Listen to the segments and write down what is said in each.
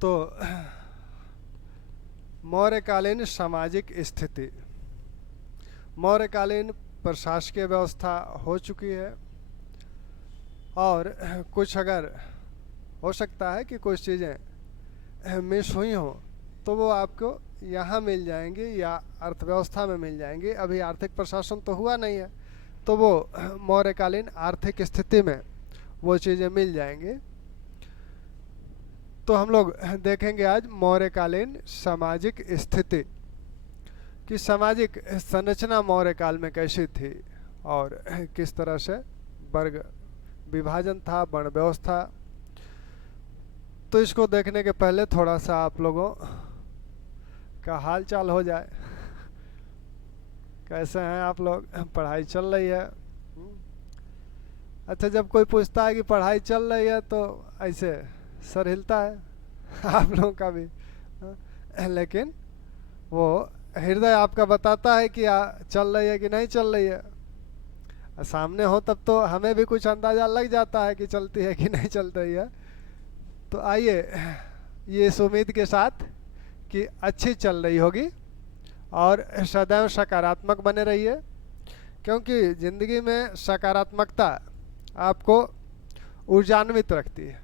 तो मौर्यकालीन सामाजिक स्थिति, मौर्यकालीन प्रशासकीय व्यवस्था हो चुकी है और कुछ अगर हो सकता है कि कुछ चीज़ें मिस हुई हों तो वो आपको यहाँ मिल जाएंगी या अर्थव्यवस्था में मिल जाएंगी। अभी आर्थिक प्रशासन तो हुआ नहीं है, तो वो मौर्यकालीन आर्थिक स्थिति में वो चीज़ें मिल जाएंगी। तो हम लोग देखेंगे आज मौर्यकालीन सामाजिक स्थिति कि सामाजिक संरचना मौर्यकाल में कैसी थी और किस तरह से वर्ग विभाजन था, वर्ण व्यवस्था। तो इसको देखने के पहले थोड़ा सा आप लोगों का हाल चाल हो जाए। कैसे हैं आप लोग? पढ़ाई चल रही है? अच्छा, जब कोई पूछता है कि पढ़ाई चल रही है तो ऐसे सर हिलता है आप लोगों का भी, लेकिन वो हृदय आपका बताता है कि चल रही है कि नहीं चल रही है। सामने हो तब तो हमें भी कुछ अंदाज़ा लग जाता है कि चलती है कि नहीं चल रही है। तो आइए ये इस उम्मीद के साथ कि अच्छी चल रही होगी और सदैव सकारात्मक बने रहिए, क्योंकि ज़िंदगी में सकारात्मकता आपको ऊर्जान्वित रखती है,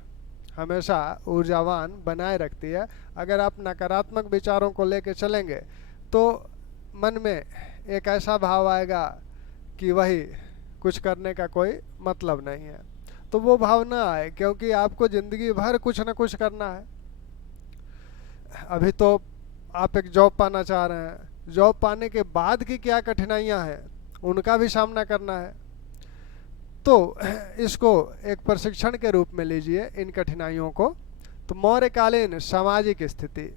हमेशा ऊर्जावान बनाए रखती है। अगर आप नकारात्मक विचारों को लेकर चलेंगे तो मन में एक ऐसा भाव आएगा कि वही कुछ करने का कोई मतलब नहीं है। तो वो भाव ना आए, क्योंकि आपको ज़िंदगी भर कुछ ना कुछ करना है। अभी तो आप एक जॉब पाना चाह रहे हैं, जॉब पाने के बाद की क्या कठिनाइयां हैं उनका भी सामना करना है। तो इसको एक प्रशिक्षण के रूप में लीजिए इन कठिनाइयों को। तो मौर्यकालीन सामाजिक स्थिति,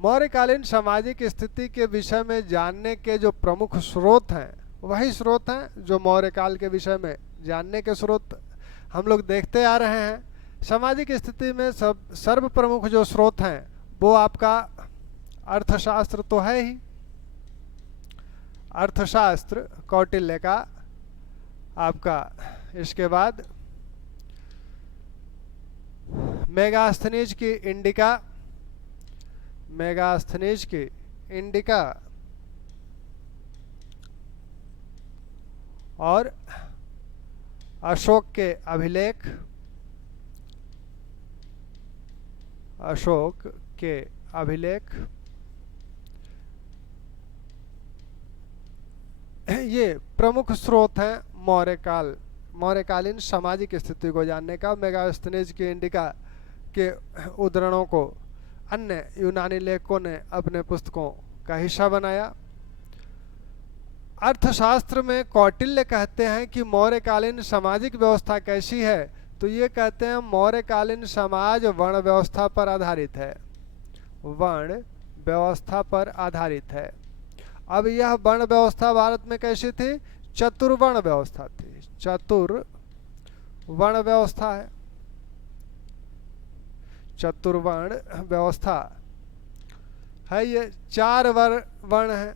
मौर्यकालीन सामाजिक स्थिति के विषय में जानने के जो प्रमुख स्रोत हैं वही स्रोत हैं जो मौर्यकाल के विषय में जानने के स्रोत हम लोग देखते आ रहे हैं। सामाजिक स्थिति में सर्व प्रमुख जो स्रोत हैं वो आपका अर्थशास्त्र तो है ही। अर्थशास्त्र कौटिल्य का आपका, इसके बाद मेगास्थनीज की इंडिका, मेगास्थनीज की इंडिका और अशोक के अभिलेख, अशोक के अभिलेख, ये प्रमुख स्रोत हैं मौर्यकाल, मौर्यकालीन सामाजिक स्थिति को जानने का। मेगास्थनीज की इंडिका के उद्धरणों को अन्य यूनानी लेखकों ने अपने पुस्तकों का हिस्सा बनाया। अर्थशास्त्र में कौटिल्य कहते हैं कि मौर्यकालीन सामाजिक व्यवस्था कैसी है, तो ये कहते हैं मौर्यकालीन समाज वर्ण व्यवस्था पर आधारित है, वर्ण व्यवस्था पर आधारित है। अब यह वर्ण व्यवस्था भारत में कैसी थी? चतुर्वर्ण व्यवस्था थी, चतुर्वर्ण व्यवस्था है, चतुर्वर्ण व्यवस्था है। ये 4 वर्ण है।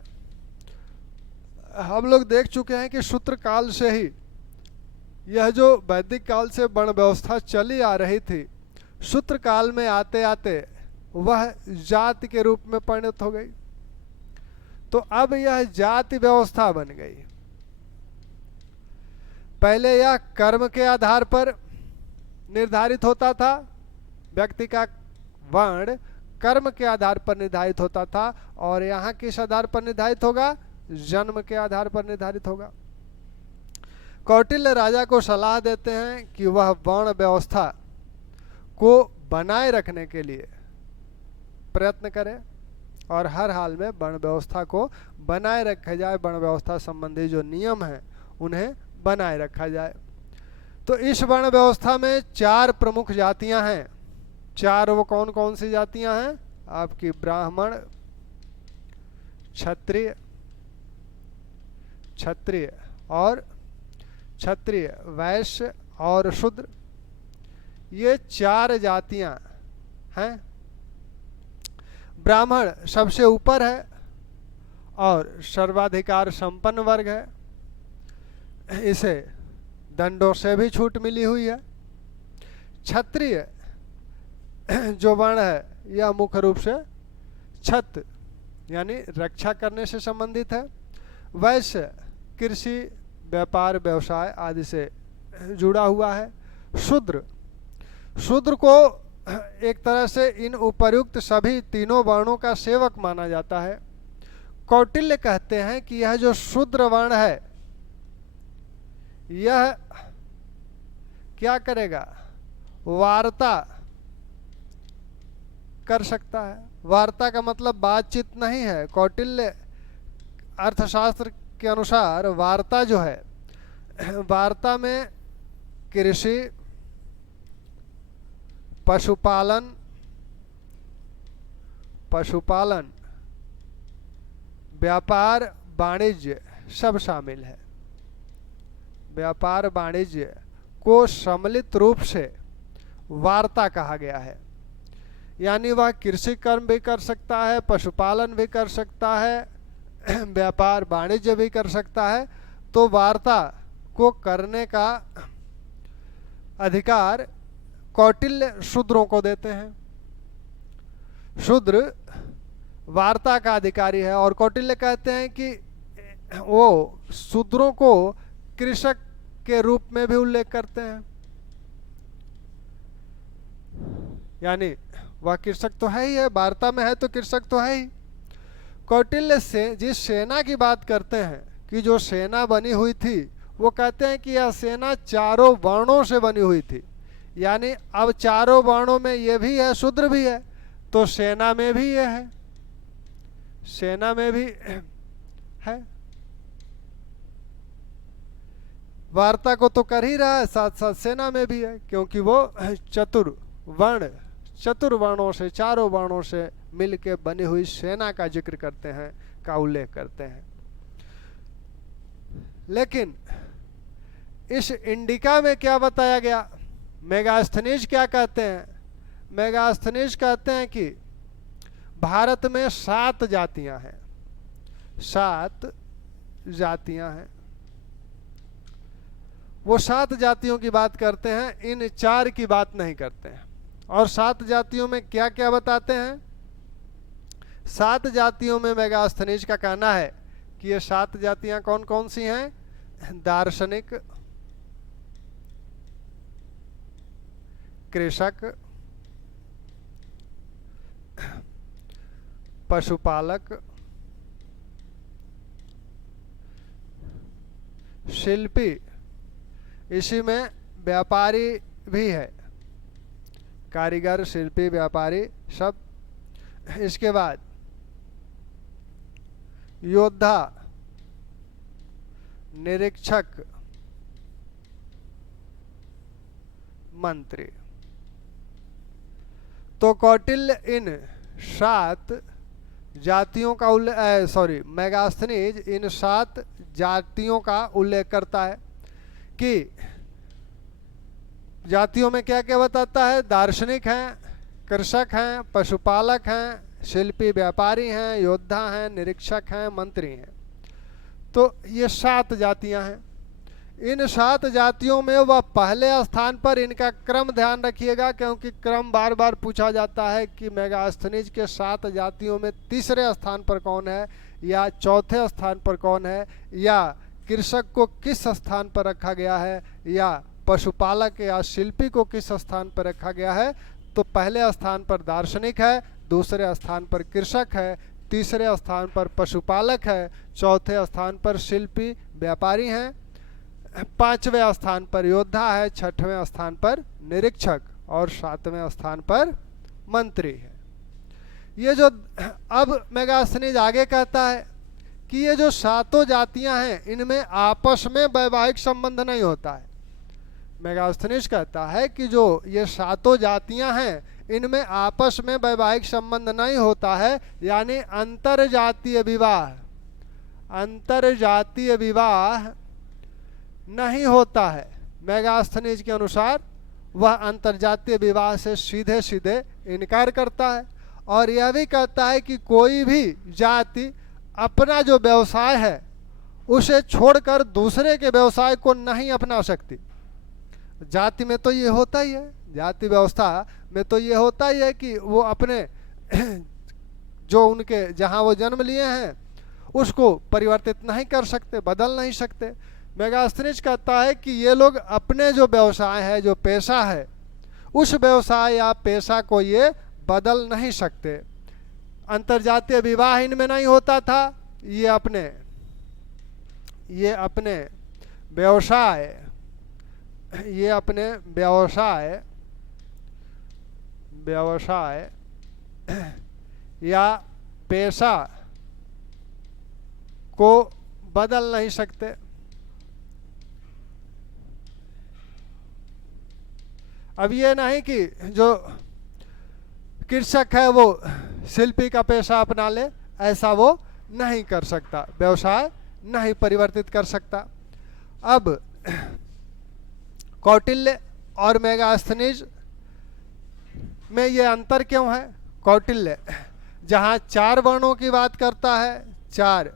हम लोग देख चुके हैं कि सूत्र काल से ही यह जो वैदिक काल से वर्ण व्यवस्था चली आ रही थी, सूत्र काल में आते आते वह जाति के रूप में परिणत हो गई। तो अब यह जाति व्यवस्था बन गई। पहले यह कर्म के आधार पर निर्धारित होता था, व्यक्ति का वर्ण कर्म के आधार पर निर्धारित होता था, और यहाँ किस आधार पर निर्धारित होगा? जन्म के आधार पर निर्धारित होगा। कौटिल्य राजा को सलाह देते हैं कि वह वर्ण व्यवस्था को बनाए रखने के लिए प्रयत्न करे और हर हाल में वर्ण व्यवस्था को बनाए रखा जाए, वर्ण व्यवस्था संबंधी जो नियम हैं उन्हें बनाए रखा जाए। तो इस वर्ण व्यवस्था में 4 प्रमुख जातियां हैं। 4 वो कौन कौन सी जातियां हैं? आपकी ब्राह्मण, क्षत्रिय, क्षत्रिय और क्षत्रिय, वैश्य और शूद्र, ये 4 जातियां हैं। ब्राह्मण सबसे ऊपर है और सर्वाधिकार संपन्न वर्ग है, इसे दंडों से भी छूट मिली हुई है। क्षत्रिय जो वर्ण है यह मुख्य रूप से छत यानी रक्षा करने से संबंधित है। वैश्य कृषि व्यापार व्यवसाय आदि से जुड़ा हुआ है। शूद्र, शूद्र को एक तरह से इन उपर्युक्त सभी तीनों वर्णों का सेवक माना जाता है। कौटिल्य कहते हैं कि यह जो शूद्र वर्ण है यह क्या करेगा, वार्ता कर सकता है। वार्ता का मतलब बातचीत नहीं है। कौटिल्य अर्थशास्त्र के अनुसार वार्ता जो है, वार्ता में कृषि, पशुपालन व्यापार वाणिज्य सब शामिल है। व्यापार वाणिज्य को सम्मिलित रूप से वार्ता कहा गया है। यानी वह कृषि कर्म भी कर सकता है, पशुपालन भी कर सकता है, व्यापार वाणिज्य भी कर सकता है। तो वार्ता को करने का अधिकार कौटिल्य शूद्रों को देते हैं। शूद्र वार्ता का अधिकारी है। और कौटिल्य कहते हैं कि वो शूद्रों को कृषक के रूप में भी उल्लेख करते हैं। यानी वह कृषक तो है ही है, वार्ता में है तो कृषक तो है ही। कौटिल्य से जिस सेना की बात करते हैं कि जो सेना बनी हुई थी, वो कहते हैं कि यह सेना चारों वर्णों से बनी हुई थी। यानी अब चारों वर्णों में ये भी है, शूद्र भी है, तो सेना में भी ये है, सेना में भी है। वार्ता को तो कर ही रहा है, साथ साथ सेना में भी है, क्योंकि वो चतुर्वर्णों से, चारों वर्णों से मिलके बनी हुई सेना का जिक्र करते हैं, का उल्लेख करते हैं। लेकिन इस इंडिका में क्या बताया गया? मेगास्थनीज क्या कहते हैं? मेगास्थनीज कहते हैं कि भारत में 7 जातियां हैं, 7 जातियां हैं। वो 7 जातियों की बात करते हैं, इन 4 की बात नहीं करते हैं। और 7 जातियों में क्या क्या बताते हैं? 7 जातियों में मेगास्थनीज का कहना है कि ये 7 जातियां कौन कौन सी हैं? दार्शनिक, कृषक, पशुपालक, शिल्पी, इसी में व्यापारी भी है, कारीगर, शिल्पी, व्यापारी सब। इसके बाद योद्धा, निरीक्षक, मंत्री। तो कौटिल्य इन 7 जातियों का मेगास्थनीज इन 7 जातियों का उल्लेख करता है कि जातियों में क्या क्या बताता है? दार्शनिक हैं, कृषक हैं, पशुपालक हैं, शिल्पी, व्यापारी हैं, योद्धा हैं, निरीक्षक हैं, मंत्री हैं। तो ये 7 जातियां हैं। इन 7 जातियों में वह पहले स्थान पर, इनका क्रम ध्यान रखिएगा क्योंकि क्रम बार बार पूछा जाता है कि मेगास्थनीज के 7 जातियों में तीसरे स्थान पर कौन है, या चौथे स्थान पर कौन है, या कृषक को किस स्थान पर रखा गया है, या पशुपालक या शिल्पी को किस स्थान पर रखा गया है। तो पहले स्थान पर दार्शनिक है, दूसरे स्थान पर कृषक है, तीसरे स्थान पर पशुपालक है, चौथे स्थान पर शिल्पी व्यापारी हैं, 5वें स्थान पर योद्धा है, 6वें स्थान पर निरीक्षक और 7वें स्थान पर मंत्री है। ये जो अब मेगास्थनीज आगे कहता है कि ये जो 7 जातियां हैं इनमें आपस में वैवाहिक संबंध नहीं होता है। मेगास्थनीज कहता है कि जो ये 7 जातियां हैं इनमें आपस में वैवाहिक संबंध नहीं होता है, यानी अंतरजातीय विवाह नहीं होता है। मेगास्थनीज के अनुसार वह अंतरजातीय विवाह से सीधे सीधे इनकार करता है और यह भी कहता है कि कोई भी जाति अपना जो व्यवसाय है उसे छोड़कर दूसरे के व्यवसाय को नहीं अपना सकती। जाति में तो ये होता ही है, जाति व्यवस्था में तो ये होता ही है कि वो अपने जो उनके जहाँ वो जन्म लिए हैं उसको परिवर्तित नहीं कर सकते, बदल नहीं सकते। मेगास्थनीज कहता है कि ये लोग अपने जो व्यवसाय है, जो पेशा है, उस व्यवसाय या पेशा को ये बदल नहीं सकते। अंतर्जातीय विवाह इनमें नहीं होता था, ये अपने व्यवसाय या पेशा को बदल नहीं सकते। अब ये नहीं कि जो कृषक है वो शिल्पी का पेशा अपना ले, ऐसा वो नहीं कर सकता, व्यवसाय नहीं परिवर्तित कर सकता। अब कौटिल्य और मेगास्थनीज में ये अंतर क्यों है? कौटिल्य जहाँ 4 वर्णों की बात करता है, 4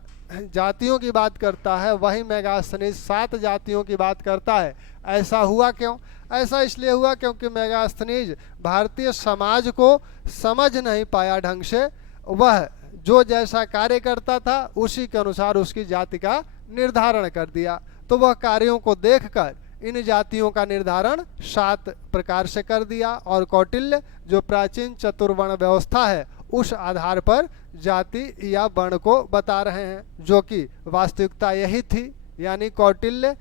जातियों की बात करता है, वही मेगास्थनीज 7 जातियों की बात करता है। ऐसा हुआ क्यों? ऐसा इसलिए हुआ क्योंकि मेगास्थनीज भारतीय समाज को समझ नहीं पाया ढंग से। वह जो जैसा कार्य करता था उसी के अनुसार उसकी जाति का निर्धारण कर दिया। तो वह कार्यों को देखकर इन जातियों का निर्धारण 7 प्रकार से कर दिया। और कौटिल्य जो प्राचीन चतुर्वर्ण व्यवस्था है उस आधार पर जाति या वर्ण को बता रहे हैं, जो कि वास्तविकता यही थी। यानी कौटिल्य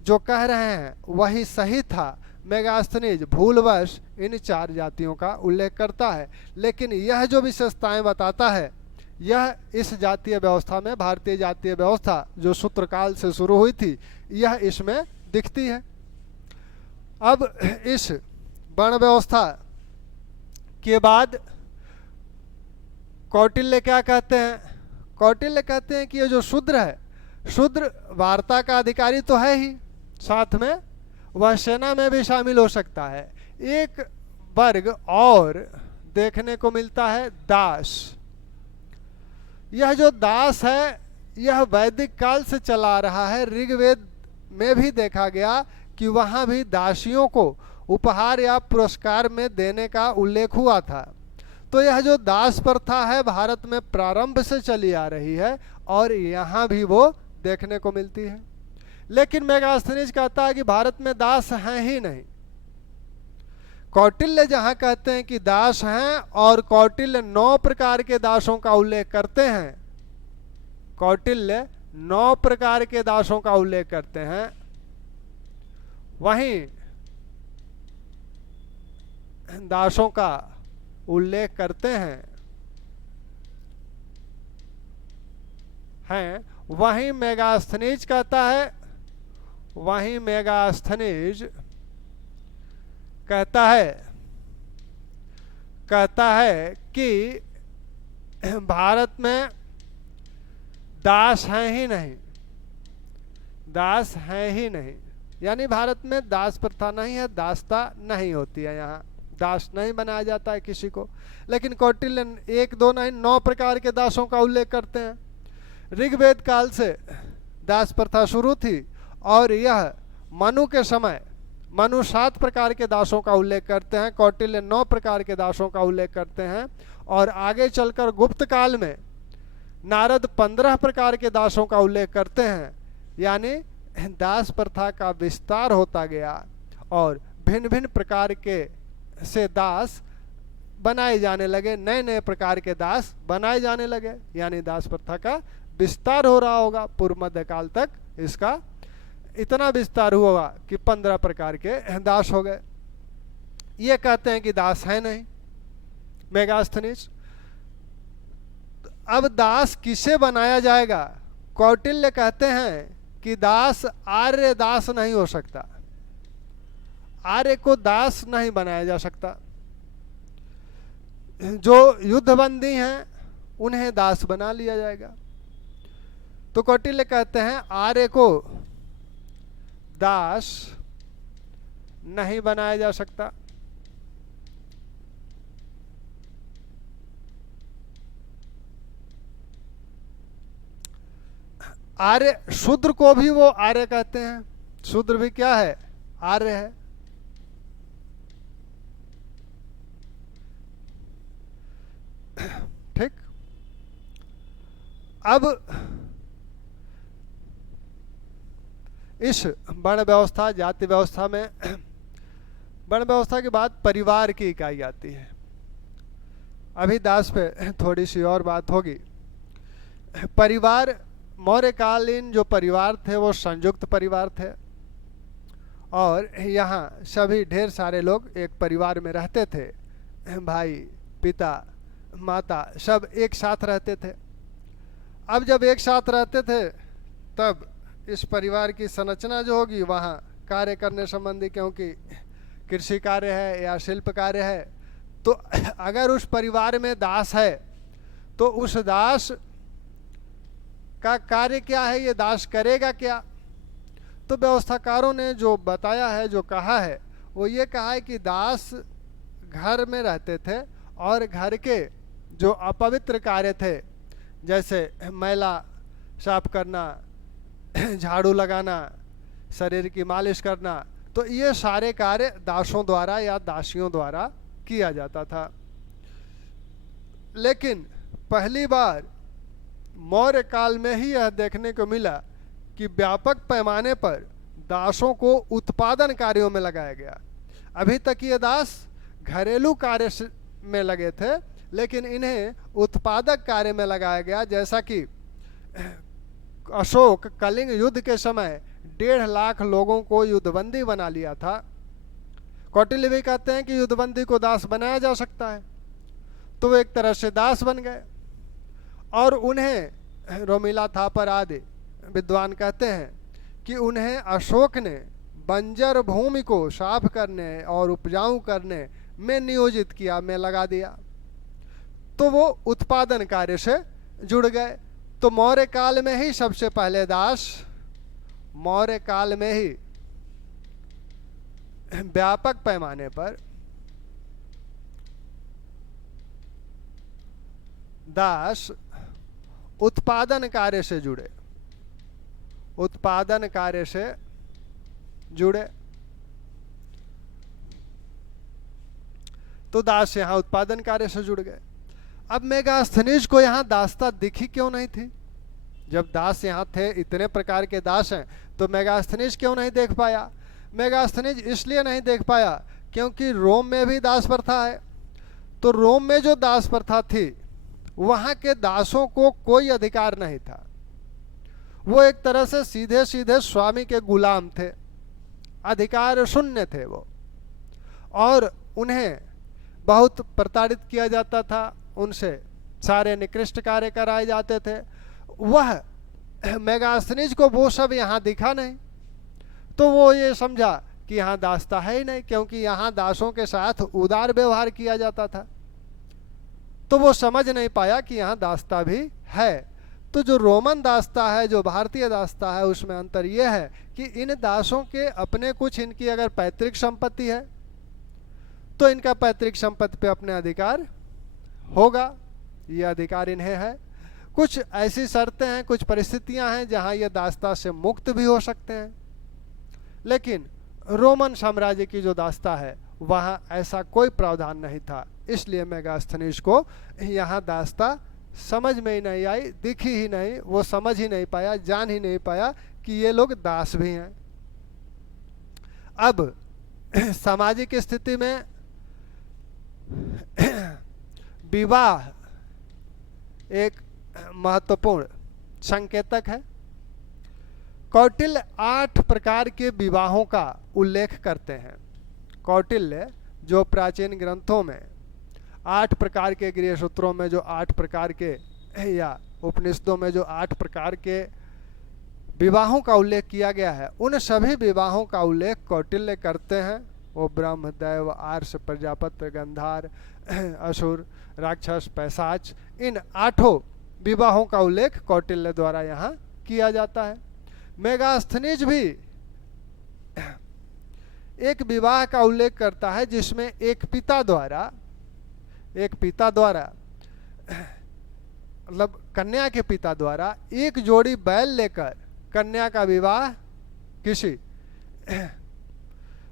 जो कह रहे हैं वही सही था। मेगास्थनीज भूलवश इन 4 जातियों का उल्लेख करता है, लेकिन यह जो विशेषताएं बताता है यह इस जातीय व्यवस्था में, भारतीय जातीय व्यवस्था जो सूत्रकाल से शुरू हुई थी, यह इसमें दिखती है। अब इस वर्ण व्यवस्था के बाद कौटिल्य क्या कहते हैं? कौटिल्य कहते हैं कि ये जो शूद्र है, शूद्र वार्ता का अधिकारी तो है ही, साथ में वह सेना में भी शामिल हो सकता है। एक वर्ग और देखने को मिलता है, दास। यह जो दास है यह वैदिक काल से चला रहा है। ऋग्वेद में भी देखा गया कि वहाँ भी दासियों को उपहार या पुरस्कार में देने का उल्लेख हुआ था। तो यह जो दास प्रथा है भारत में प्रारंभ से चली आ रही है और यहाँ भी वो देखने को मिलती है। लेकिन मेगास्थनीज कहता है कि भारत में दास हैं ही नहीं। कौटिल्य जहाँ कहते हैं कि दास हैं, और कौटिल्य 9 प्रकार के दासों का उल्लेख करते हैं, कौटिल्य 9 प्रकार के दासों का उल्लेख करते हैं, वहीं दासों का उल्लेख करते हैं वहीं मेगास्थनीज कहता है, वहीं मेगास्थनीज कहता है कि भारत में दास हैं ही नहीं, दास हैं ही नहीं। यानी भारत में दास प्रथा नहीं है, दासता नहीं होती है, यहाँ दास नहीं बनाया जाता है किसी को। लेकिन कौटिल्य 1 2 नहीं 9 प्रकार के दासों का उल्लेख करते हैं। ऋग्वेद काल से दास प्रथा शुरू थी और यह मनु के समय, मनु 7 प्रकार के दासों का उल्लेख करते हैं, कौटिल्य 9 प्रकार के दासों का उल्लेख करते हैं। और आगे चलकर गुप्त काल में नारद 15 प्रकार के दासों का उल्लेख करते हैं। यानी दास प्रथा का विस्तार होता गया और भिन्न भिन्न प्रकार के से दास बनाए जाने लगे, नए नए प्रकार के दास बनाए जाने लगे। यानी दास प्रथा का विस्तार हो रहा होगा। पूर्व मध्य काल तक इसका इतना विस्तार हुआ कि 15 प्रकार के दास हो गए। ये कहते हैं कि दास है नहीं मेगास्थनीज। अब दास किसे बनाया जाएगा? कौटिल्य कहते हैं कि दास आर्य दास नहीं हो सकता, आर्य को दास नहीं बनाया जा सकता। जो युद्धबंदी हैं उन्हें दास बना लिया जाएगा। तो कौटिल्य कहते हैं आर्य को दास नहीं बनाया जा सकता। आर्य, शूद्र को भी वो आर्य कहते हैं। शूद्र भी क्या है? आर्य है। ठीक। अब इस वर्ण व्यवस्था, जाति व्यवस्था में वर्ण व्यवस्था के बाद परिवार की इकाई आती है। अभी दास पे थोड़ी सी और बात होगी। परिवार, मौर्यकालीन जो परिवार थे वो संयुक्त परिवार थे, और यहाँ सभी ढेर सारे लोग एक परिवार में रहते थे। भाई, पिता, माता सब एक साथ रहते थे। अब जब एक साथ रहते थे तब इस परिवार की संरचना जो होगी वहाँ कार्य करने संबंधी, क्योंकि कृषि कार्य है या शिल्प कार्य है, तो अगर उस परिवार में दास है तो उस दास का कार्य क्या है, ये दास करेगा क्या। तो व्यवस्थाकारों ने जो बताया है, जो कहा है, वो ये कहा है कि दास घर में रहते थे और घर के जो अपवित्र कार्य थे, जैसे मैला साफ करना, झाड़ू लगाना, शरीर की मालिश करना, तो ये सारे कार्य दासों द्वारा या दासियों द्वारा किया जाता था। लेकिन पहली बार मौर्य काल में ही यह देखने को मिला कि व्यापक पैमाने पर दासों को उत्पादन कार्यों में लगाया गया। अभी तक ये दास घरेलू कार्य में लगे थे, लेकिन इन्हें उत्पादक कार्य में लगाया गया। जैसा कि अशोक कलिंग युद्ध के समय 1.5 लाख लोगों को युद्धबंदी बना लिया था। कौटिल्य भी कहते हैं कि युद्धबंदी को दास बनाया जा सकता है, तो वो एक तरह से दास बन गए। और उन्हें रोमिला थापर आदि विद्वान कहते हैं कि उन्हें अशोक ने बंजर भूमि को साफ करने और उपजाऊ करने में नियोजित किया, में लगा दिया, तो वो उत्पादन कार्य से जुड़ गए। तो मौर्य काल में ही सबसे पहले दास, मौर्य काल में ही व्यापक पैमाने पर दास उत्पादन कार्य से जुड़े, उत्पादन कार्य से जुड़े। तो दास यहाँ उत्पादन कार्य से जुड़ गए। अब मेगास्थनीज को यहाँ दासता दिखी क्यों नहीं थी? जब दास यहाँ थे, इतने प्रकार के दास हैं, तो मेगास्थनीज क्यों नहीं देख पाया? मेगास्थनीज इसलिए नहीं देख पाया क्योंकि रोम में भी दास प्रथा है। तो रोम में जो दास प्रथा थी, वहाँ के दासों को कोई अधिकार नहीं था। वो एक तरह से सीधे सीधे स्वामी के गुलाम थे, अधिकार शून्य थे वो, और उन्हें बहुत प्रताड़ित किया जाता था, उनसे सारे निकृष्ट कार्य कराए जाते थे। वह मेगास्थनीज को वो सब यहाँ दिखा नहीं, तो वो ये समझा कि यहाँ दासता है ही नहीं, क्योंकि यहाँ दासों के साथ उदार व्यवहार किया जाता था। तो वो समझ नहीं पाया कि यहाँ दासता भी है। तो जो रोमन दासता है, जो भारतीय दासता है, उसमें अंतर यह है कि इन दासों के अपने कुछ, इनकी अगर पैतृक संपत्ति है तो इनका पैतृक संपत्ति पे अपने अधिकार होगा, ये अधिकार इन्हें है। कुछ ऐसी शर्तें हैं, कुछ परिस्थितियां हैं जहां ये दासता से मुक्त भी हो सकते हैं, लेकिन रोमन साम्राज्य की जो दासता है वहां ऐसा कोई प्रावधान नहीं था। इसलिए मेगास्थनीज को यहाँ दासता समझ में ही नहीं आई, दिखी ही नहीं, वो समझ ही नहीं पाया, जान ही नहीं पाया कि ये लोग दास भी हैं। अब सामाजिक स्थिति में विवाह एक महत्वपूर्ण संकेतक है। कौटिल्य 8 प्रकार के विवाहों का उल्लेख करते हैं। कौटिल्य जो प्राचीन ग्रंथों में 8 प्रकार के गृह सूत्रों में जो 8 प्रकार के, या उपनिषदों में जो 8 प्रकार के विवाहों का उल्लेख किया गया है, उन सभी विवाहों का उल्लेख कौटिल्य करते हैं। वो ब्रह्म, दैव, आर्ष, प्रजापति, गंधार, असुर, राक्षस, पैशाच, इन 8 विवाहों का उल्लेख कौटिल्य द्वारा यहाँ किया जाता है। मेगास्थनीज भी एक विवाह का उल्लेख करता है जिसमें एक पिता द्वारा मतलब कन्या के पिता द्वारा एक जोड़ी बैल लेकर कन्या का विवाह किसी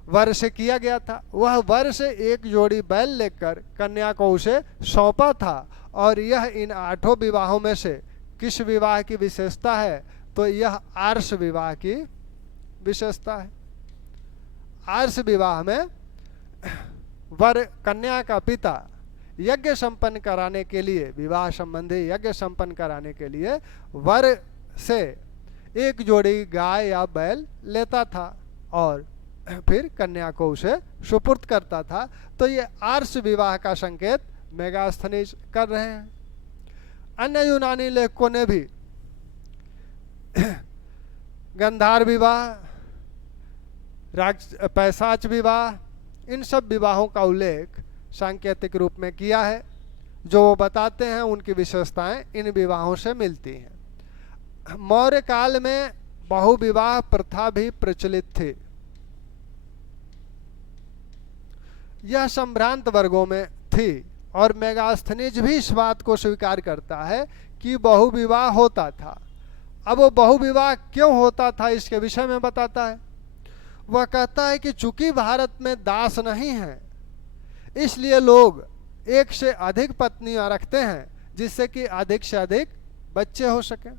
वर से किया गया था। वह वर से एक जोड़ी बैल लेकर कन्या को उसे सौंपा था। और यह इन 8 विवाहों में से किस विवाह की विशेषता है? तो यह आर्ष विवाह की विशेषता है। आर्ष विवाह में वर कन्या का पिता यज्ञ संपन्न कराने के लिए, विवाह संबंधी यज्ञ संपन्न कराने के लिए वर से एक जोड़ी गाय या बैल लेता था और फिर कन्या को उसे सुपुर्द करता था। तो ये आर्ष विवाह का संकेत मेगास्थनीज कर रहे हैं। अन्य यूनानी लेखकों ने भी गंधार विवाह, पैशाच विवाह, इन सब विवाहों का उल्लेख सांकेतिक रूप में किया है। जो वो बताते हैं उनकी विशेषताएं इन विवाहों से मिलती हैं। मौर्य काल में बहुविवाह प्रथा भी प्रचलित थी। यह संभ्रांत वर्गों में थी और मेगास्थनीज भी इस बात को स्वीकार करता है कि बहुविवाह होता था। अब वो बहुविवाह क्यों होता था इसके विषय में बताता है। वह कहता है कि चूंकि भारत में दास नहीं है, इसलिए लोग एक से अधिक पत्नियां रखते हैं जिससे कि अधिक से अधिक बच्चे हो सके।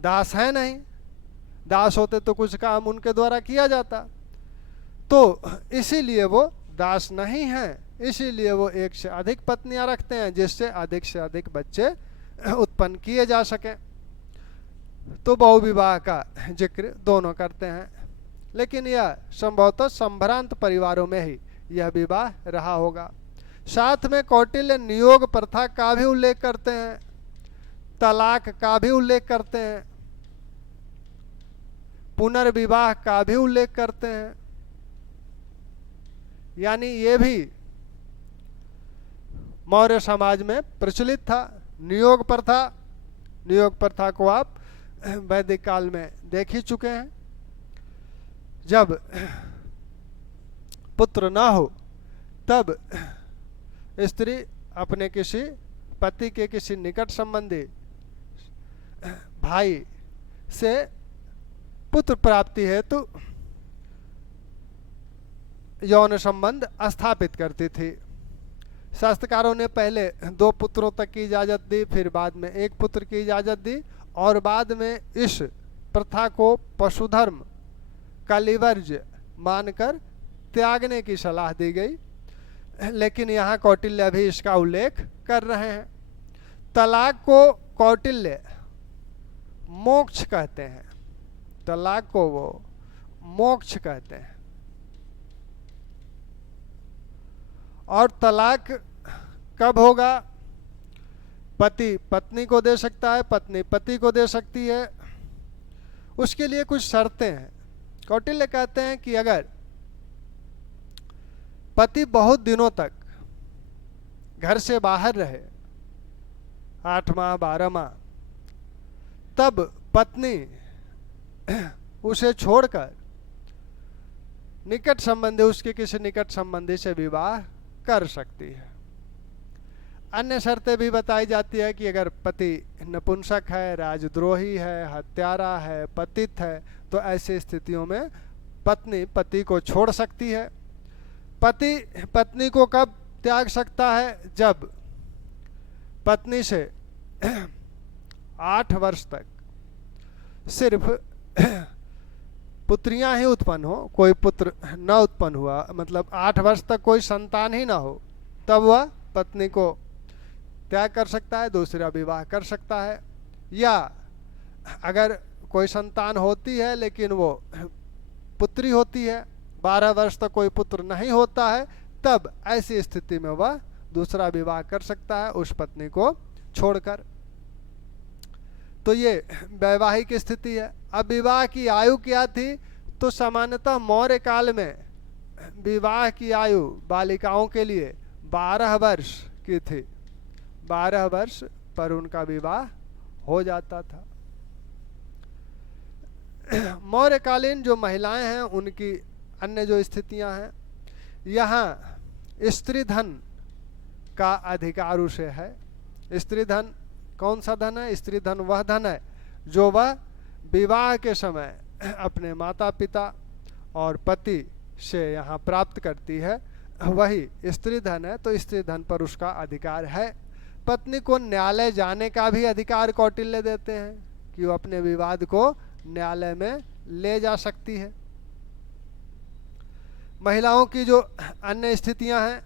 दास है नहीं, दास होते तो कुछ काम उनके द्वारा किया जाता, तो इसीलिए वो दास नहीं है, इसीलिए वो एक से अधिक पत्नियां रखते हैं जिससे अधिक से अधिक बच्चे उत्पन्न किए जा सके। तो बहुविवाह का जिक्र दोनों करते हैं, लेकिन यह संभवतः संभ्रांत परिवारों में ही यह विवाह रहा होगा। साथ में कौटिल्य नियोग प्रथा का भी उल्लेख करते हैं, तलाक का भी उल्लेख करते हैं, पुनर्विवाह का भी उल्लेख करते हैं। यानी ये भी मौर्य समाज में प्रचलित था। नियोग प्रथा को आप वैदिक काल में देख ही चुके हैं। जब पुत्र ना हो तब स्त्री अपने किसी पति के किसी निकट संबंधी भाई से पुत्र प्राप्ति हेतु यौन संबंध स्थापित करती थी। शास्त्रकारों ने पहले 2 पुत्रों तक की इजाजत दी, फिर बाद में 1 पुत्र की इजाजत दी और बाद में इस प्रथा को पशुधर्म कलिवर्ज मानकर त्यागने की सलाह दी गई। लेकिन यहाँ कौटिल्य भी इसका उल्लेख कर रहे हैं। तलाक को कौटिल्य मोक्ष कहते हैं, तलाक को वो मोक्ष कहते हैं। और तलाक कब होगा? पति पत्नी को दे सकता है, पत्नी पति को दे सकती है। उसके लिए कुछ शर्तें हैं। कौटिल्य कहते हैं कि अगर पति बहुत दिनों तक घर से बाहर रहे, 8 माह 12 माह, तब पत्नी उसे छोड़कर निकट संबंधी, उसके किसी निकट संबंधी से विवाह कर सकती है। अन्य शर्तें भी बताई जाती है कि अगर पति नपुंसक है, राजद्रोही है, हत्यारा है, पतित है, तो ऐसी स्थितियों में पत्नी पति को छोड़ सकती है। पति पत्नी को कब त्याग सकता है? जब पत्नी से 8 वर्ष तक सिर्फ पुत्रियां ही उत्पन्न हो, कोई पुत्र न उत्पन्न हुआ, मतलब 8 वर्ष तक कोई संतान ही ना हो, तब वह पत्नी को त्याग कर सकता है, दूसरा विवाह कर सकता है। या अगर कोई संतान होती है लेकिन वो पुत्री होती है, 12 वर्ष तक कोई पुत्र नहीं होता है, तब ऐसी स्थिति में वह दूसरा विवाह कर सकता है उस पत्नी को छोड़कर। तो ये वैवाहिक स्थिति है। अब विवाह की आयु क्या थी? तो सामान्यतः मौर्य काल में विवाह की आयु बालिकाओं के लिए 12 वर्ष की थी। 12 वर्ष पर उनका विवाह हो जाता था। मौर्यकालीन जो महिलाएं हैं उनकी अन्य जो स्थितियां हैं, यहाँ स्त्री धन का अधिकार उसे है। स्त्री धन कौन सा धन है? स्त्री धन वह धन है जो वह विवाह के समय अपने माता पिता और पति से यहाँ प्राप्त करती है वही स्त्री धन है, तो स्त्री धन पर उसका अधिकार है। पत्नी को न्यायालय जाने का भी अधिकार कौटिल्य देते हैं कि वो अपने विवाद को न्यायालय में ले जा सकती है। महिलाओं की जो अन्य स्थितियां हैं,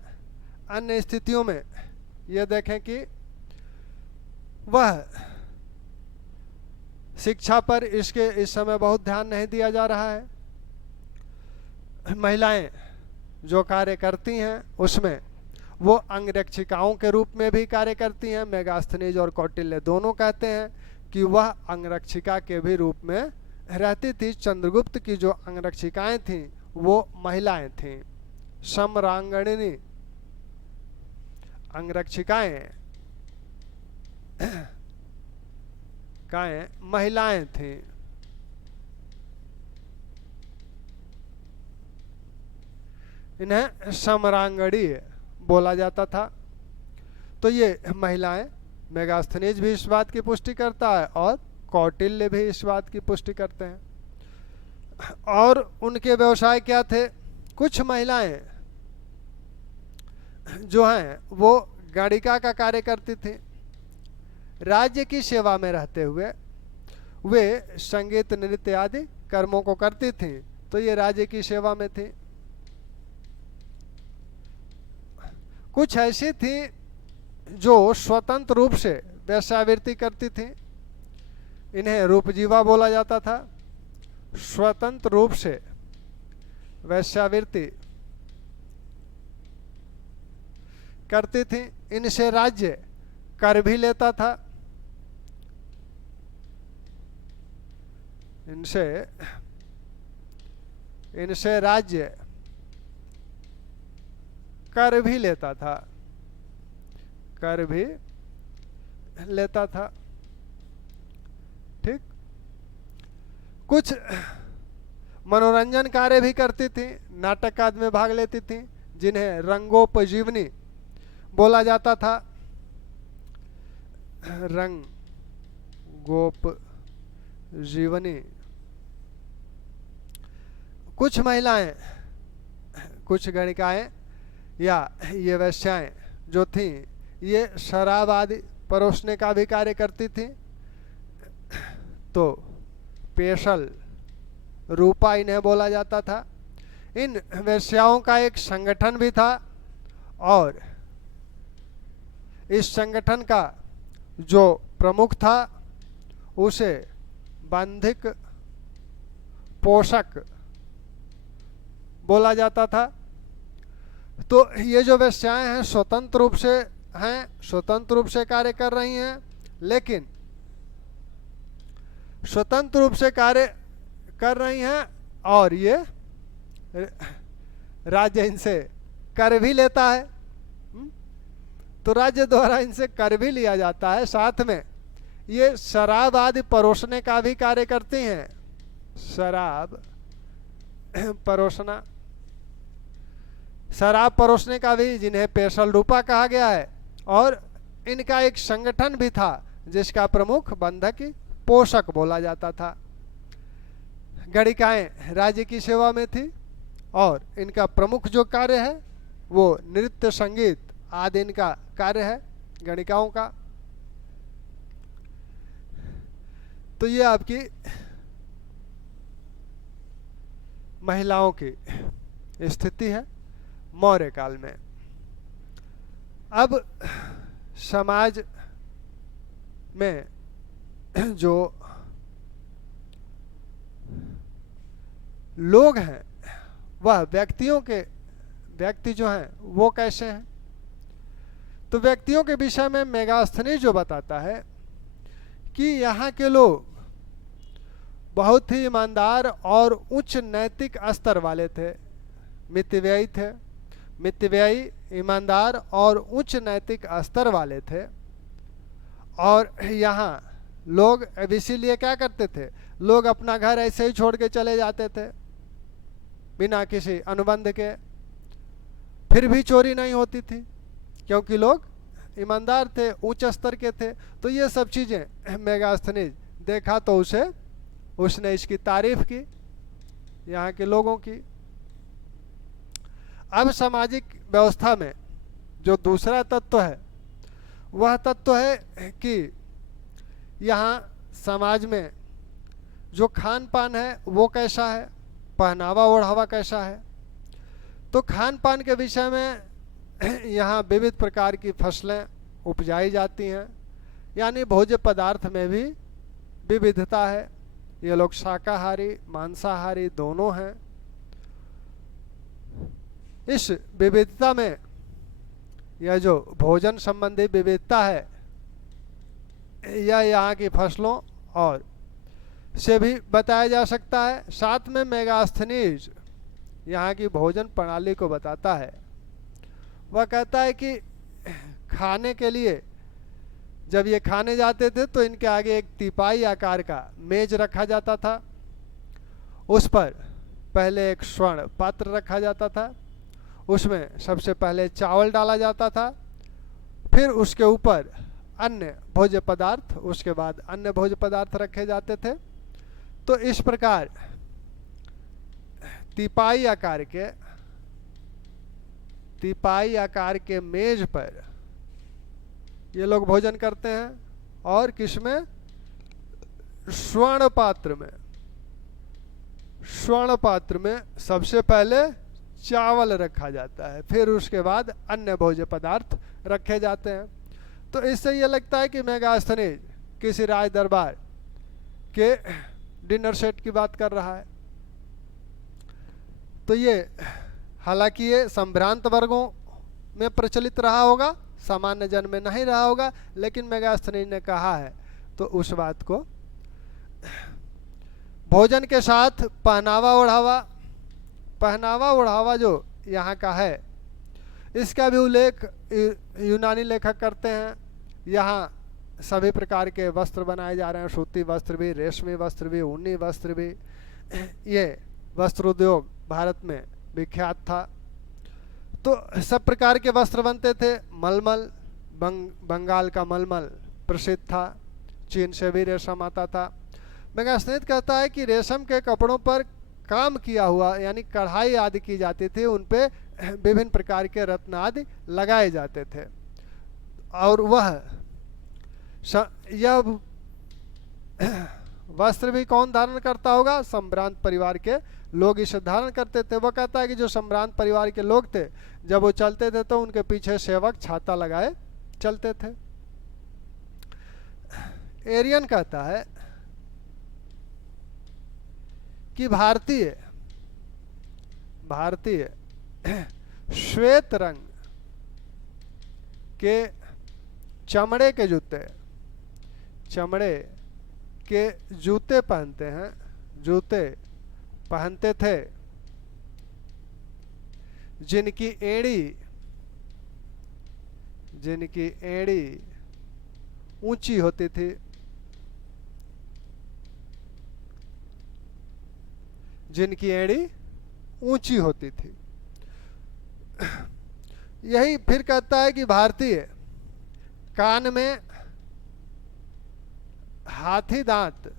अन्य स्थितियों में ये देखें कि वह शिक्षा पर इसके इस समय बहुत ध्यान नहीं दिया जा रहा है। महिलाएं जो कार्य करती हैं उसमें वो अंगरक्षिकाओं के रूप में भी कार्य करती हैं। मेगास्थनीज और कौटिल्य दोनों कहते हैं कि वह अंगरक्षिका के भी रूप में रहती थी। चंद्रगुप्त की जो अंगरक्षिकाएं थीं वो महिलाएं थीं। सम्रांगणिनी अंगरक्षिकाएं महिलाएं थीं। इन्हें सम्रांगणी बोला जाता था। तो ये महिलाएं, मेगास्थनीज भी इस बात की पुष्टि करता है और कौटिल्य भी इस बात की पुष्टि करते हैं। और उनके व्यवसाय क्या थे? कुछ महिलाएं जो हैं वो गणिका का कार्य करती थी। राज्य की सेवा में रहते हुए वे संगीत नृत्य आदि कर्मों को करती थी, तो ये राज्य की सेवा में थी। कुछ ऐसी थी जो स्वतंत्र रूप से वेश्यावृत्ति करती थी। इन्हें रूपजीवा बोला जाता था। स्वतंत्र रूप से वेश्यावृत्ति करती थी। इनसे राज्य कर भी लेता था। इनसे राज्य कर भी लेता था। कर भी लेता था। ठीक। कुछ मनोरंजन कार्य भी करती थी। नाटक आदि में भाग लेती थी, जिन्हें रंगोपजीवनी बोला जाता था। रंगोपजीवनी। कुछ महिलाएं, कुछ गणिकाएं या ये वेश्याएं जो थीं, ये शराब आदि परोसने का भी कार्य करती थी। तो पेशल रूपा इन्हें बोला जाता था। इन वेश्याओं का एक संगठन भी था और इस संगठन का जो प्रमुख था उसे बंधिक पोषक बोला जाता था। तो ये जो वेश्याएं हैं स्वतंत्र रूप से कार्य कर रही हैं, लेकिन स्वतंत्र रूप से कार्य कर रही हैं और ये राज्य इनसे कर भी लेता है। तो राज्य द्वारा इनसे कर भी लिया जाता है। साथ में ये शराब आदि परोसने का भी कार्य करती हैं। शराब परोसना, शराब परोसने का भी, जिन्हें पेशल रूपा कहा गया है। और इनका एक संगठन भी था जिसका प्रमुख बंधक पोषक बोला जाता था। गणिकाएं राज्य की सेवा में थी और इनका प्रमुख जो कार्य है वो नृत्य संगीत आदि इनका कार्य है गणिकाओं का। तो ये आपकी महिलाओं की स्थिति है मौर्य काल में। अब समाज में जो लोग हैं वह व्यक्ति जो हैं वो कैसे हैं? तो व्यक्तियों के विषय में मेगास्थनीज जो बताता है कि यहाँ के लोग बहुत ही ईमानदार और उच्च नैतिक स्तर वाले थे। मितव्ययी थे। मितव्ययी, ईमानदार और उच्च नैतिक स्तर वाले थे। और यहाँ लोग अब इसीलिए क्या करते थे, लोग अपना घर ऐसे ही छोड़ के चले जाते थे बिना किसी अनुबंध के। फिर भी चोरी नहीं होती थी क्योंकि लोग ईमानदार थे, उच्च स्तर के थे। तो ये सब चीज़ें मेगास्थनीज देखा तो उसने इसकी तारीफ की यहाँ के लोगों की। अब सामाजिक व्यवस्था में जो दूसरा तत्व है वह तत्व है कि यहाँ समाज में जो खान पान है वो कैसा है, पहनावा ओढ़ावा कैसा है। तो खान पान के विषय में यहाँ विविध प्रकार की फसलें उपजाई जाती हैं, यानी भोज्य पदार्थ में भी विविधता है। ये लोग शाकाहारी मांसाहारी दोनों हैं। इस विविधता में यह जो भोजन संबंधी विविधता है यह यहाँ की फसलों और से भी बताया जा सकता है। साथ में मेगास्थनीज यहाँ की भोजन प्रणाली को बताता है। वह कहता है कि खाने के लिए जब ये खाने जाते थे तो इनके आगे एक तिपाई आकार का मेज रखा जाता था। उस पर पहले एक स्वर्ण पात्र रखा जाता था, उसमें सबसे पहले चावल डाला जाता था, फिर उसके ऊपर अन्य भोज्य पदार्थ, उसके बाद अन्य भोज्य पदार्थ रखे जाते थे। तो इस प्रकार तिपाई आकार के मेज पर ये लोग भोजन करते हैं। और किसमें? स्वर्ण पात्र में सबसे पहले चावल रखा जाता है, फिर उसके बाद अन्य भोज्य पदार्थ रखे जाते हैं। तो इससे ये लगता है कि मेगास्थनीज किसी राज दरबार के डिनर सेट की बात कर रहा है। तो ये हालांकि ये संभ्रांत वर्गों में प्रचलित रहा होगा, सामान्य जन में नहीं रहा होगा, लेकिन मेगास्थनीज ने कहा है तो उस बात को। भोजन के साथ पहनावा ओढ़ावा जो यहाँ का है इसका भी उल्लेख यूनानी लेखक करते हैं। यहाँ सभी प्रकार के वस्त्र बनाए जा रहे हैं, सूती वस्त्र भी, रेशमी वस्त्र भी, ऊनी वस्त्र भी। ये वस्त्र उद्योग भारत में विख्यात था। तो सब प्रकार के वस्त्र बनते थे। मलमल, बंगाल का मलमल प्रसिद्ध था, चीन से भी रेशम आता था। मेगास्थनीज कहता है कि रेशम के कपड़ों पर काम किया हुआ यानी कढ़ाई आदि की जाती थी, उन पे विभिन्न प्रकार के रत्न आदि लगाए जाते थे। और यह वस्त्र भी कौन धारण करता होगा? संभ्रांत परिवार के लोग इसे धारण करते थे। वो कहता है कि जो संभ्रांत परिवार के लोग थे जब वो चलते थे तो उनके पीछे सेवक छाता लगाए चलते थे। एरियन कहता है कि भारतीय श्वेत रंग के चमड़े के जूते पहनते थे, जिनकी एड़ी ऊंची होती थी, यही फिर कहता है कि भारतीय कान में हाथी दांत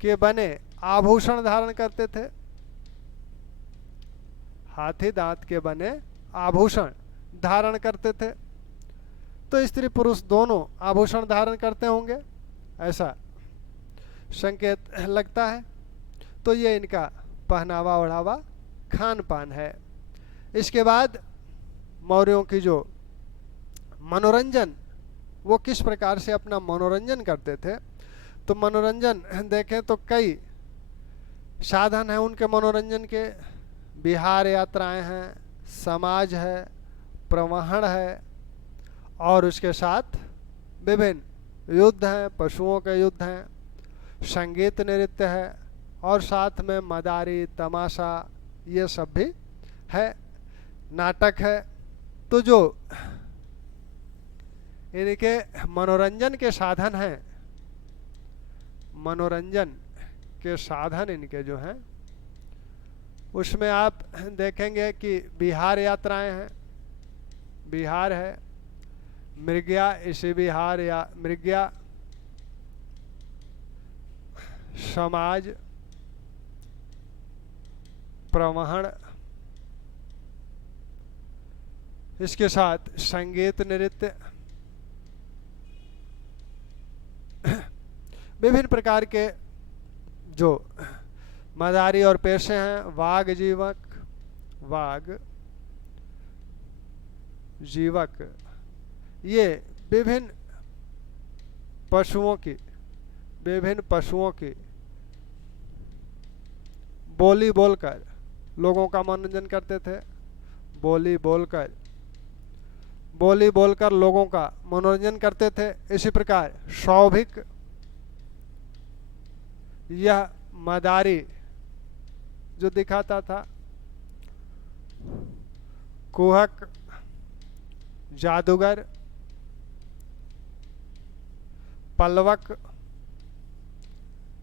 के बने आभूषण धारण करते थे। हाथी दांत के बने आभूषण धारण करते थे। तो स्त्री पुरुष दोनों आभूषण धारण करते होंगे, ऐसा संकेत लगता है। तो ये इनका पहनावा ओढ़ावा खान पान है। इसके बाद मौर्यों की जो मनोरंजन, वो किस प्रकार से अपना मनोरंजन करते थे। तो मनोरंजन देखें तो कई साधन हैं उनके मनोरंजन के। विहार यात्राएं हैं, समाज है, प्रवहन है, और उसके साथ विभिन्न युद्ध हैं, पशुओं के युद्ध हैं, संगीत नृत्य है, और साथ में मदारी तमाशा ये सब भी है, नाटक है। तो जो इनके मनोरंजन के साधन हैं, मनोरंजन के साधन इनके जो हैं उसमें आप देखेंगे कि विहार यात्राएं हैं, विहार है, मृग्या, इसी विहार या मृग्या, समाज, प्रवहन, इसके साथ संगीत नृत्य, विभिन्न प्रकार के जो मदारी और पेशे हैं, वाग जीवक, ये विभिन्न पशुओं की बोली बोलकर लोगों का मनोरंजन करते थे। बोली बोलकर लोगों का मनोरंजन करते थे। इसी प्रकार सौभिक, यह मदारी जो दिखाता था, कुहक, जादूगर, पल्लवक,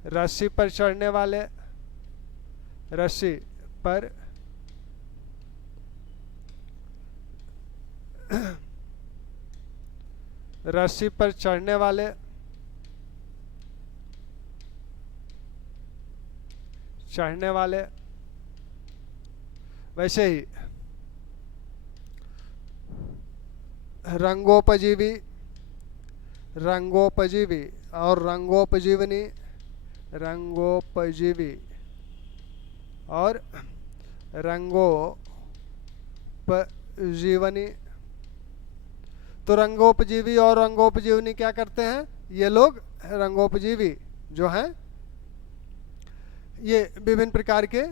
रस्सी पर चढ़ने वाले, रस्सी पर चढ़ने वाले, वैसे ही रंगोपजीवी और रंगोपजीवनी और रंगोपजीवनी। तो रंगोपजीवी और रंगोपजीवनी क्या करते हैं? ये लोग रंगोपजीवी जो हैं, ये विभिन्न प्रकार के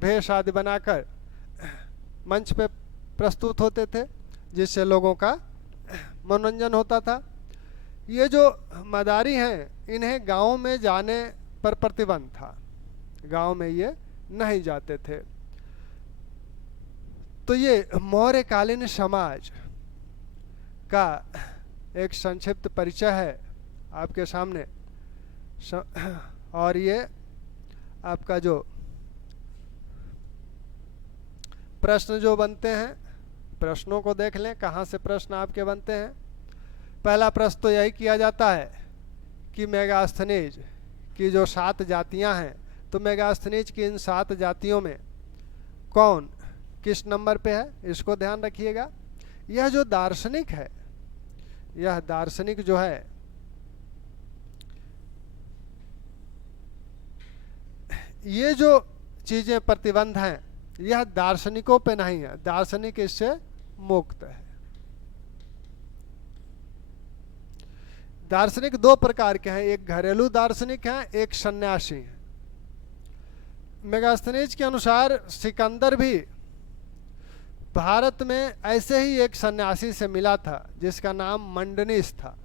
भेष आदि बनाकर मंच पे प्रस्तुत होते थे, जिससे लोगों का मनोरंजन होता था। ये जो मदारी हैं, इन्हें गांव में जाने पर प्रतिबंध था, गांव में ये नहीं जाते थे। तो ये मौर्यकालीन समाज का एक संक्षिप्त परिचय है आपके सामने। और ये आपका जो प्रश्न जो बनते हैं, प्रश्नों को देख लें कहाँ से प्रश्न आपके बनते हैं। पहला प्रश्न तो यही किया जाता है कि मेगास्थनीज की जो 7 जातियां हैं, तो मेगास्थनीज की इन 7 जातियों में कौन किस नंबर पे है, इसको ध्यान रखिएगा। यह जो दार्शनिक है, यह दार्शनिक जो है, ये जो चीजें प्रतिबंध हैं, यह दार्शनिकों पे नहीं है, दार्शनिक इससे मुक्त है। दार्शनिक 2 प्रकार के हैं, एक घरेलू दार्शनिक हैं, एक सन्यासी हैं। मेगास्थनीज के अनुसार सिकंदर भी भारत में ऐसे ही एक सन्यासी से मिला था, जिसका नाम मंडनीस था।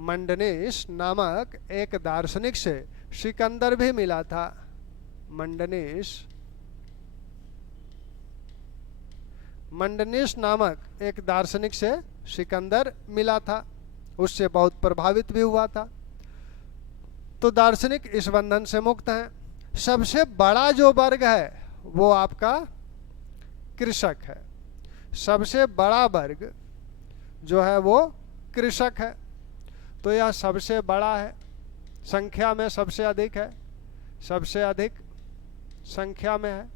मंडनीस नामक एक दार्शनिक से सिकंदर भी मिला था। मंडनीस नामक एक दार्शनिक से सिकंदर मिला था, उससे बहुत प्रभावित भी हुआ था। तो दार्शनिक इस बंधन से मुक्त हैं। सबसे बड़ा जो वर्ग है वो आपका कृषक है। सबसे बड़ा वर्ग जो है वो कृषक है। तो यह सबसे बड़ा है, संख्या में सबसे अधिक है, सबसे अधिक संख्या में है,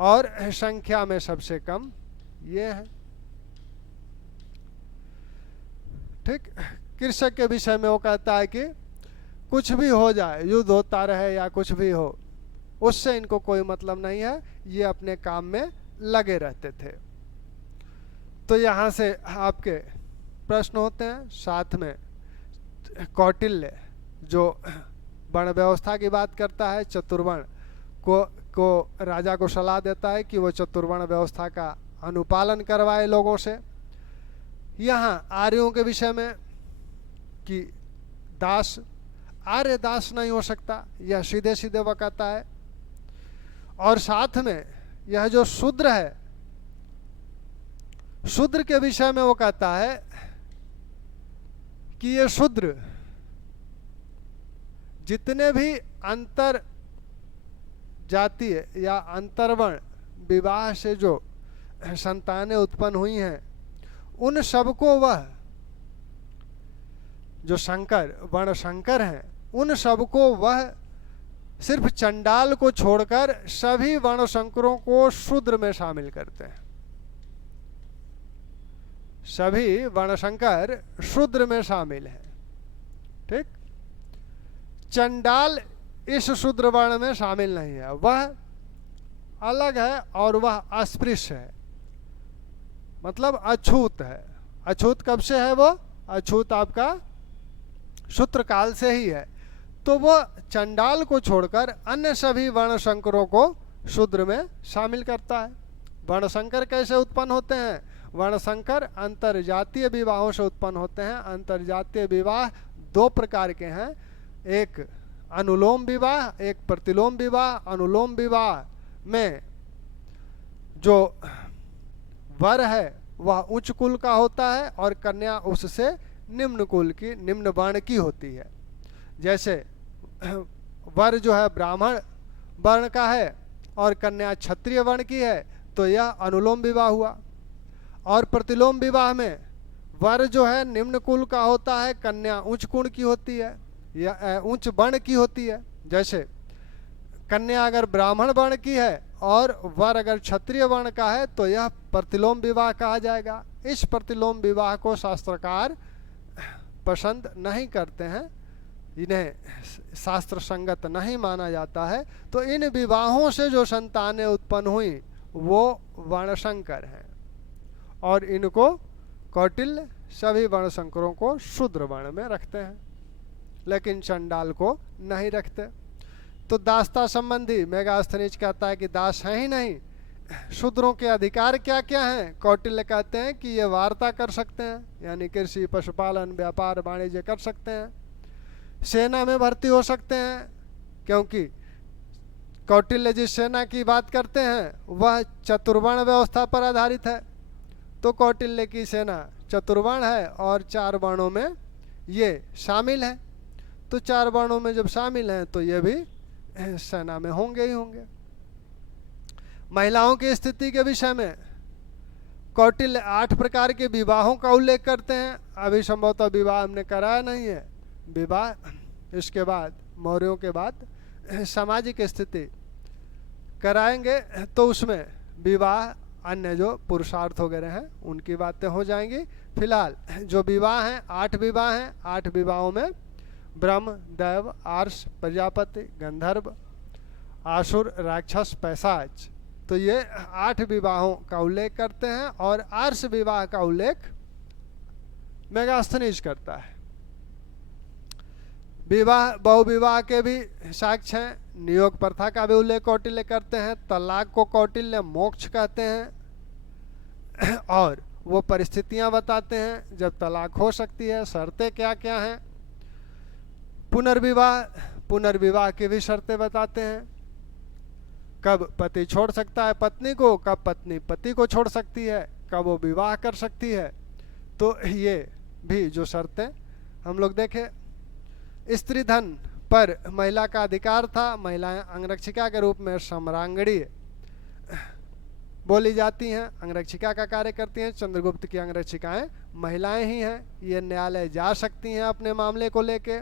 और संख्या में सबसे कम ये है। ठीक, कृषक के विषय में वो कहता है कि कुछ भी हो जाए, युद्ध होता रहे या कुछ भी हो, उससे इनको कोई मतलब नहीं है, ये अपने काम में लगे रहते थे। तो यहाँ से आपके प्रश्न होते हैं। साथ में कौटिल्य जो वर्ण व्यवस्था की बात करता है, चतुर्वर्ण को राजा को सलाह देता है कि वो चतुर्वर्ण व्यवस्था का अनुपालन करवाए लोगों से। यहाँ आर्यों के विषय में कि दास, आर्य दास नहीं हो सकता, यह सीधे सीधे वो कहता है। और साथ में यह जो शूद्र है, शूद्र के विषय में वो कहता है कि ये शूद्र जितने भी अंतर जातीय या अंतर्वर्ण विवाह से जो संतानें उत्पन्न हुई हैं, उन सबको वह जो शंकर वर्ण शंकर हैं, उन सबको वह सिर्फ चंडाल को छोड़कर सभी वर्णशंकरों को शूद्र में शामिल करते हैं। सभी वर्णशंकर शूद्र में शामिल हैं। ठीक, चंडाल इस शूद्र वर्ण में शामिल नहीं है, वह अलग है और वह अस्पृश्य है, मतलब अछूत है। अछूत कब से है? वो अछूत आपका शूद्र काल से ही है। तो वो चंडाल को छोड़कर अन्य सभी वर्णशंकरों को शूद्र में शामिल करता है। वर्णशंकर कैसे उत्पन्न होते हैं? वर्णशंकर अंतरजातीय विवाहों से उत्पन्न होते हैं। अंतरजातीय विवाह दो प्रकार के हैं, एक अनुलोम विवाह, एक प्रतिलोम विवाह। अनुलोम विवाह में जो वर है वह उच्च कुल का होता है और कन्या उससे निम्न कुल की, निम्न वर्ण की होती है। जैसे वर जो है ब्राह्मण वर्ण का है और कन्या क्षत्रिय वर्ण की है, तो यह अनुलोम विवाह हुआ। और प्रतिलोम विवाह में वर जो है निम्न कुल का होता है, कन्या उच्च कुल की होती है या उच्च वर्ण की होती है। जैसे कन्या अगर ब्राह्मण वर्ण की है और वर अगर क्षत्रिय वर्ण का है तो यह प्रतिलोम विवाह कहा जाएगा। इस प्रतिलोम विवाह को शास्त्रकार पसंद नहीं करते हैं, इन्हें शास्त्र संगत नहीं माना जाता है। तो इन विवाहों से जो संतानें उत्पन्न हुई वो वर्णशंकर हैं और इनको कौटिल्य सभी वर्णशंकरों को शूद्र वर्ण में रखते हैं, लेकिन चंडाल को नहीं रखते। तो दासता संबंधी मेगास्थनीज कहता है कि दास है ही नहीं। शूद्रों के अधिकार क्या क्या हैं? कौटिल्य कहते हैं कि ये वार्ता कर सकते हैं, यानी कृषि, पशुपालन, व्यापार, वाणिज्य कर सकते हैं। सेना में भर्ती हो सकते हैं, क्योंकि कौटिल्य जिस सेना की बात करते हैं वह चतुर्वर्ण व्यवस्था पर आधारित है। तो कौटिल्य की सेना चतुर्वर्ण है और 4 वर्णों में ये शामिल है। तो 4 वर्णों में जब शामिल हैं तो ये भी सेना में होंगे ही होंगे। महिलाओं की स्थिति के विषय में कौटिल्य 8 प्रकार के विवाहों का उल्लेख करते हैं। अभी संभवतः विवाह हमने कराया नहीं है। विवाह इसके बाद, मौर्यों के बाद सामाजिक स्थिति कराएंगे, तो उसमें विवाह अन्य जो पुरुषार्थ वगैरह हैं उनकी बातें हो जाएंगी। फिलहाल जो विवाह हैं 8 विवाह हैं। 8 विवाहों में ब्रह्म, दैव, आर्ष, प्रजापति, गंधर्व, आसुर, राक्षस, पैशाच, तो ये 8 विवाहों का उल्लेख करते हैं। और आर्ष विवाह का उल्लेख मेगास्थनीज करता है। विवाह बहुविवाह के भी साक्ष्य हैं। नियोग प्रथा का भी उल्लेख कौटिल्य करते हैं। तलाक को कौटिल्य मोक्ष कहते हैं और वो परिस्थितियां बताते हैं जब तलाक हो सकती है, शर्तें क्या क्या हैं। पुनर्विवाह की भी शर्तें बताते हैं, कब पति छोड़ सकता है पत्नी को, कब पत्नी पति को छोड़ सकती है, कब वो विवाह कर सकती है। तो ये भी जो शर्तें हम लोग देखें। स्त्री धन पर महिला का अधिकार था। महिलाएं अंगरक्षिका के रूप में सम्रांगणी बोली जाती हैं, अंगरक्षिका का कार्य करती हैं। चंद्रगुप्त की अंगरक्षिकाएं महिलाएं ही हैं। ये न्यायालय जा सकती हैं अपने मामले को लेके।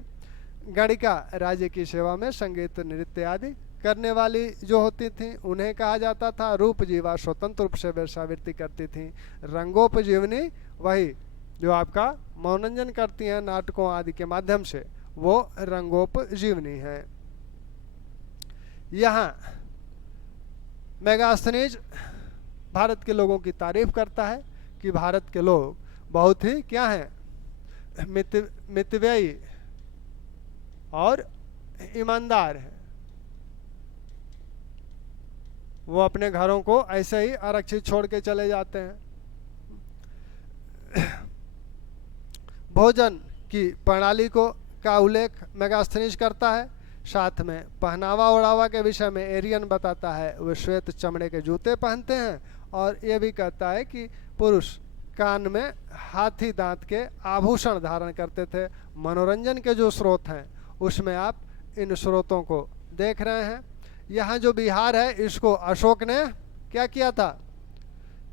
गणिका राज्य की सेवा में संगीत, नृत्य आदि करने वाली जो होती थी उन्हें कहा जाता था। रूपजीवा स्वतंत्र रूप से वेश्यावृत्ति करती थी। रंगोपजीवनी वही जो आपका मनोरंजन करती हैं नाटकों आदि के माध्यम से, वो रंगोपजीवनी है। यहाँ मेगास्थनीज भारत के लोगों की तारीफ करता है कि भारत के लोग बहुत ही क्या हैं, मितव्ययी और ईमानदार है। वो अपने घरों को ऐसे ही आरक्षित छोड़ के चले जाते हैं। भोजन की प्रणाली को का उल्लेख मेगास्थनीज करता है। साथ में पहनावा ओढ़ावा के विषय में एरियन बताता है, वे श्वेत चमड़े के जूते पहनते हैं। और ये भी कहता है कि पुरुष कान में हाथी दांत के आभूषण धारण करते थे। मनोरंजन के जो स्रोत हैं उसमें आप इन स्रोतों को देख रहे हैं। यहाँ जो बिहार है इसको अशोक ने क्या किया था,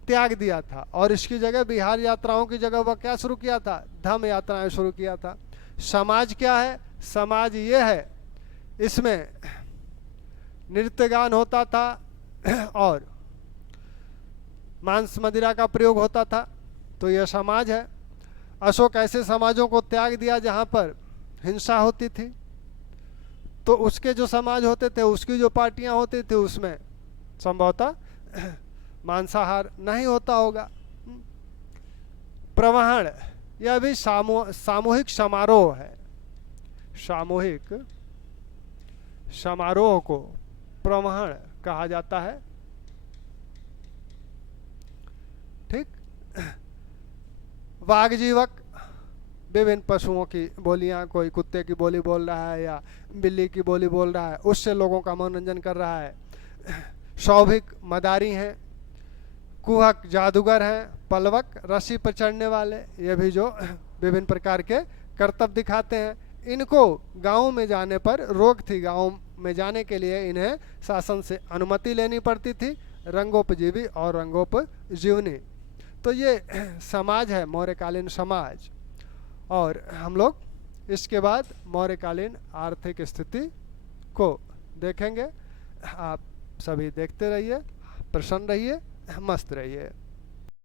त्याग दिया था, और इसकी जगह बिहार यात्राओं की जगह वह क्या शुरू किया था, धम्म यात्राएं शुरू किया था। समाज क्या है, समाज ये है, इसमें नृत्य गान होता था और मांस मदिरा का प्रयोग होता था। तो यह समाज है। अशोक ऐसे समाजों को त्याग दिया जहाँ पर हिंसा होती थी, तो उसके जो समाज होते थे, उसकी जो पार्टियां होती थी, उसमें संभवतः मांसाहार नहीं होता होगा। प्रवहण, यह भी सामूहिक समारोह है। सामूहिक समारोह को प्रवहण कहा जाता है। ठीक। वागजीवक, विभिन्न पशुओं की बोलियां, कोई कुत्ते की बोली बोल रहा है या बिल्ली की बोली बोल रहा है, उससे लोगों का मनोरंजन कर रहा है। सौभिक, मदारी हैं। कुहक, जादूगर हैं। पलवक, रस्सी पर चढ़ने वाले, ये भी जो विभिन्न प्रकार के करतब दिखाते हैं। इनको गाँव में जाने पर रोक थी, गाँव में जाने के लिए इन्हें शासन से अनुमति लेनी पड़ती थी। रंगोपजीवी और रंगोपजीवनी, तो ये समाज है मौर्यकालीन समाज। और हम लोग इसके बाद मौर्यकालीन आर्थिक स्थिति को देखेंगे। आप सभी देखते रहिए, प्रसन्न रहिए, मस्त रहिए।